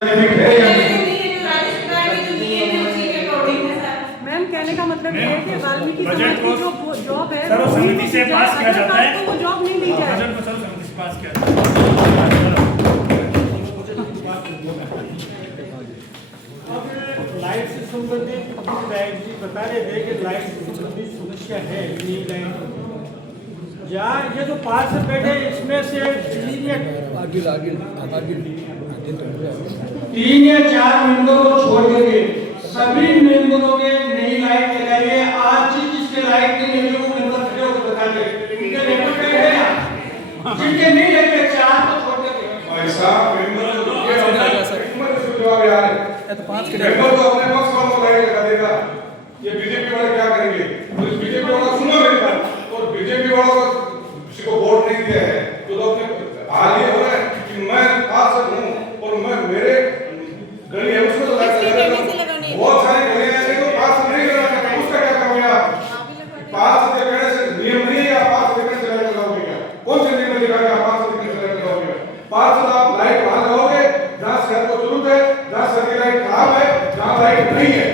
Ma'am कहने का मतलब ये है कि वाल्मीकि समाज की जो जॉब है सर्वसम्मति से पास किया जाता है, तो वो जॉब नहीं दी जाए। बजट को सर्वसम्मति से पास किया जाता अब लाइट से संबंधित नायक जी बता रहे थे कि लाइट से संबंधित समस्या है नीली लाइन या ये जो पास से बैठे इसमें से तीन या चार मेंबरों को छोड़ करके सभी मेंबरों ने नई लाइट लगाई है। आज जिसके लाइट नहीं लगी वो मेंबर खड़े होकर बता दे उनके लेटर पे है ना, जिनके नहीं लगे चार को छोड़ करके ऐसा मेंबर जो जवाब यार है तो 5 के मेंबर तो अपने पक्ष वालों को लाइट लगा देगा। ये बीजेपी वाले क्या करेंगे? तो इस बीजेपी वाला सुनो मेरी बात, और बीजेपी वालों को किसी को वोट नहीं दिया है तो अपने हाल ये हो रहा है कि मैं पार्षद हूं और मैं मेरे गली है उसमें तो लाइट लगा बहुत सारी गलियां ऐसे तो पार्षद नहीं लगा सकता, उसका क्या करोगे आप? पार्षद के कहने से नियम नहीं है, आप पार्षद के कहने से लाइट लगाओगे क्या? कौन से नियम लिखा है आप पार्षद के कहने से लाइट लगाओगे? पार्षद आप लाइट वहां लगाओगे जहां शहर को जरूरत है, जहां शहर की लाइट खराब है, जहां लाइट नहीं है।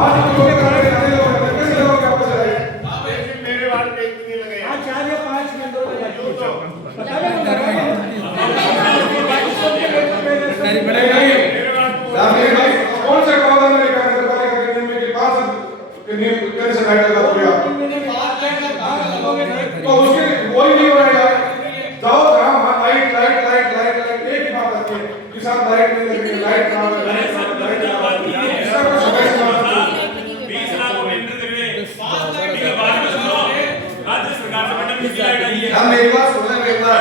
आज तो लोग कराने के नहीं लगाओगे, कैसे लगाओगे आप कैसे लाइट? आप एक दिन मेरे बात पे एक नहीं लगे आज 4 या 5 मेंबर हो जाते हैं पता नहीं कौन से कानून में लिखा है नगरपालिका के नियम में कि पार्षद के नियम कैसे से लाइट लगा दोगे आप? तो उसके वही नहीं हो रहा है यार। जाओ जहां light light light light light एक ही बात आती है कि साहब लाइट नहीं लग रही, लाइट खराब है, लाइट खराब है, लाइट खराब है। इसका कुछ समझ नहीं आता। 20 लाख को टेंडर दे रहे 5 लाख की बात में सुनो, राज्य सरकार से मैडम की लाइट आई है। हम मेरी बात सुनो, मेरी बात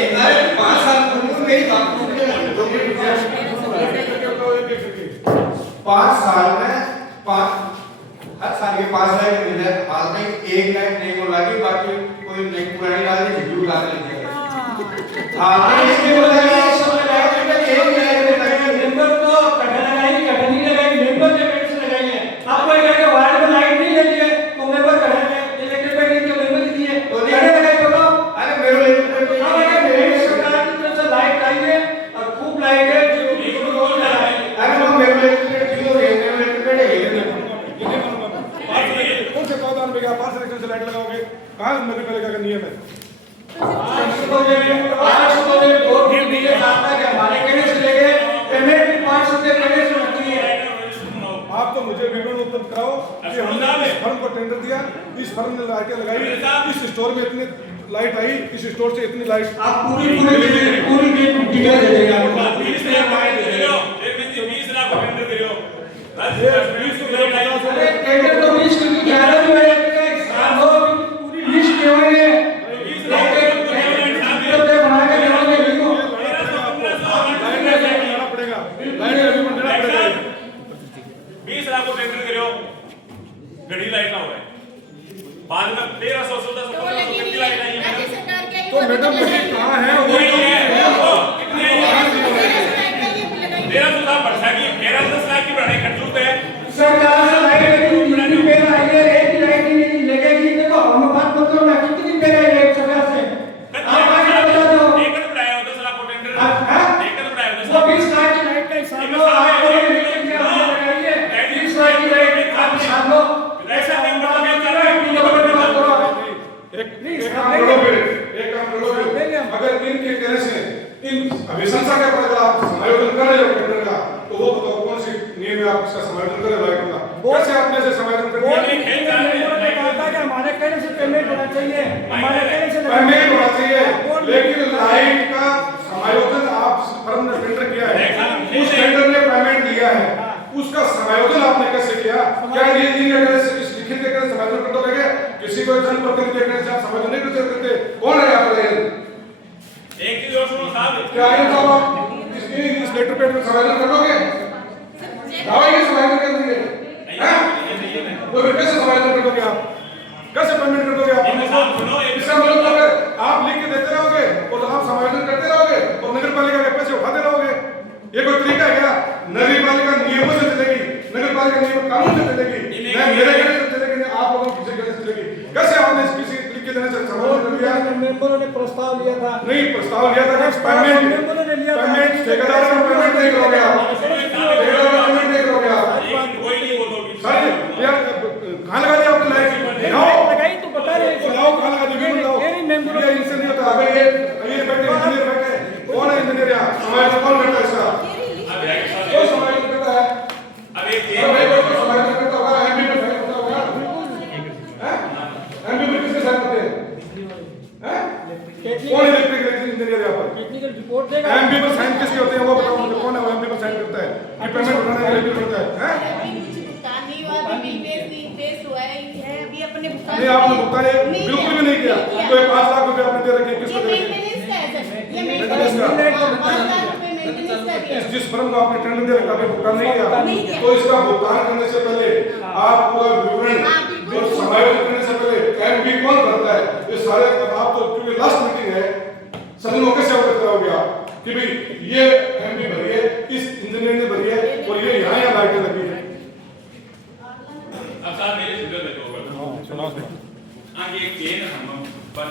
एक 5 साल पूर्व मेरी बात 5 साल में 5 हर साल के 5 लाख मिले, हाल में 1 लाख नहीं को लगी, बाकी कोई नहीं पुरानी डाल दी झूठ डाल दी। हां इसके बदले समय लाख में 1 लाख में लगी मेंबर तो कटन लगाई कटन ही लगाई मेंबर के पेड़ से लगाई है। आप कोई कहे वार्ड में लाइट नहीं लगी है तो मेंबर कटन है इलेक्ट्रिक पेड़ के मेंबर दी है तो लगाई बोलो। अरे मेरे इलेक्ट्रिक हां मेरे सरकार की तरफ से लाइट आई है और खूब लाइट है जो रोज लगाई। अरे वो मेरे इलेक्ट्रिक क्यों है, मेरे इलेक्ट्रिक पेड़ है कौन से कानून में क्या पार्षद से लाइट लगाओगे? कहां नगरपालिका का नियम है? आज तो ये वोट भी दिए आता है हमारे कहने से लेके पेमेंट भी 500 के कहने से होती है। आप तो मुझे विवरण उपलब्ध कराओ कि हमने इस फर्म को टेंडर दिया, इस फर्म ने लाइटें लगाई, इस स्टोर में इतनी लाइट आई, इस स्टोर से इतनी लाइट। आप पूरी डिटेल दे देंगे आपको। 20 लाख को टेंडर दे रहे हो, एक दिन 20 लाख को टेंडर दे रहे हो। राज्य सरकार अरे टेंडर तो 20 की 11 भी है साल हो पूरी लिस्ट दे हुए हैं। 20 लाख को बना के देवांगे बिल्कुल। देना पड़ेगा, लाइट एग्रीमेंट देना पड़ेगा। 20 लाख को टेंडर दे रहे हो, घड़ी लाइट ना हो रहा है, बाद में 1300 1400 की लाइट आई है। तो मैडम कहां है वो? कोई नहीं है, कितनी आई है? 1300 लाख बढ़ा की 10 लाख की बढ़ाई कर जरूरत है। सरकार से लाइट लगी बिजली बिल आई है, एक लाइट नहीं लगेगी। देखो हम बात करते हो ना कितनी दिन बिल आई है सरकार से आप आगे बता दो। एक तो बढ़ाया 10 लाख को टेंडर, हां एक तो बढ़ाया 10 वो लाख। 20 लाख की लाइट का हिसाब लो। आपको ये लेकिन क्या लगाई है 20 लाख की लाइट आप हिसाब लो। ऐसा हम बात कर रहे हैं कि बात करो। एक काम करोगे, अगर इनके कहने से इन अभिशंसा के पर आप समायोजन कर रहे हो टेंडर का, तो वो बताओ कौन सी नियम में आप इसका समायोजन कर रहे हो लाइट का? कैसे आपने से समायोजन कर दिया? हमारे कहने से पेमेंट होना चाहिए, हमारे कहने से पेमेंट होना चाहिए, लेकिन लाइट का समायोजन आप फर्म ने टेंडर किया है, उस टेंडर ने पेमेंट दिया है, उसका समायोजन आपने कैसे किया? क्या ये इनके कहने से इस लिखित के कहने से समायोजन कर दोगे? किसी को जनप्रतिनिधि के कहने से आप समायोजन नहीं कर सकते? कौन है आप? एक चीज और सुनो साहब, क्या ये तो आप इस लेटर पेड में समायोजन कर दोगे? दावा ये समायोजन कर देंगे हैं? तो फिर कैसे समायोजन कर दोगे आप? कैसे पेमेंट कर दोगे आप? इसका मतलब तो आप लिख के देते रहोगे और आप समायोजन करते रहोगे और नगरपालिका के पैसे उठाते रहोगे। ये कोई तरीका है क्या? नगरपालिका नियमों से चलेगी, नगरपालिका नियम कानून से चलेगी, न मेरे कहने से चलेगी, न आप लोगों की कहने से चलेगी। कैसे आपने किसी तरीके देने से समायोजन कर दिया? मेंबरों ने प्रस्ताव लिया था, नहीं प्रस्ताव लिया था कि पेमेंट मेंबरों ने लिया था। पेमेंट ठेकेदार का पेमेंट नहीं करोगे आप, ठेकेदार का पेमेंट नहीं करोगे आप। कोई नहीं बोलता कि सर यार कहाँ लगा दिया आपने लाइट? लाओ लगाई तो बता रहे तो लाओ, कहाँ लगा दी? बिल्कुल लाओ। ये इनसे नहीं होता। अगर ये बैठे इंजीनियर बैठे, कौन है इंजीनियर यहाँ? समाज में कौन बैठा है इसका? कौन समाज में बैठा है? अब एक अरे भाई कोई तो समाज में बैठा होगा, एमपी में साइन होता होगा, हैं? एमपी में किसके साइन होते हैं? हैं? कौन इलेक्ट्रिकल इंजीनियर यहाँ पर? टेक्निकल रिपोर्ट देगा। एमपी पर साइन किसके होते हैं वो बताओ मुझे, कौन है वो एमपी पर साइन करता है? कि पेमेंट उठाने के लिए भी करता है? हैं? नहीं आपने भुगतान बिल्कुल भी नहीं किया। तो ये 5 लाख रुपए आपने दे रखे, किसको दे रखे? जिस फर्म को आपने टेंडर दे रखा है भुगतान नहीं किया, तो इसका भुगतान करने से पहले आप पूरा विवरण जो समायोजित करने से पहले एमपी कौन भरता है, ये सारे आप तो क्योंकि लास्ट मीटिंग है सभी लोगों से अवगत कराओगे आप कि भाई ये एमपी भरी है, इस इंजीनियर ने भरी है और ये यहाँ लाइटें लगी है। अब साहब मेरे सुधर में तो होगा। हाँ ये केन हम पर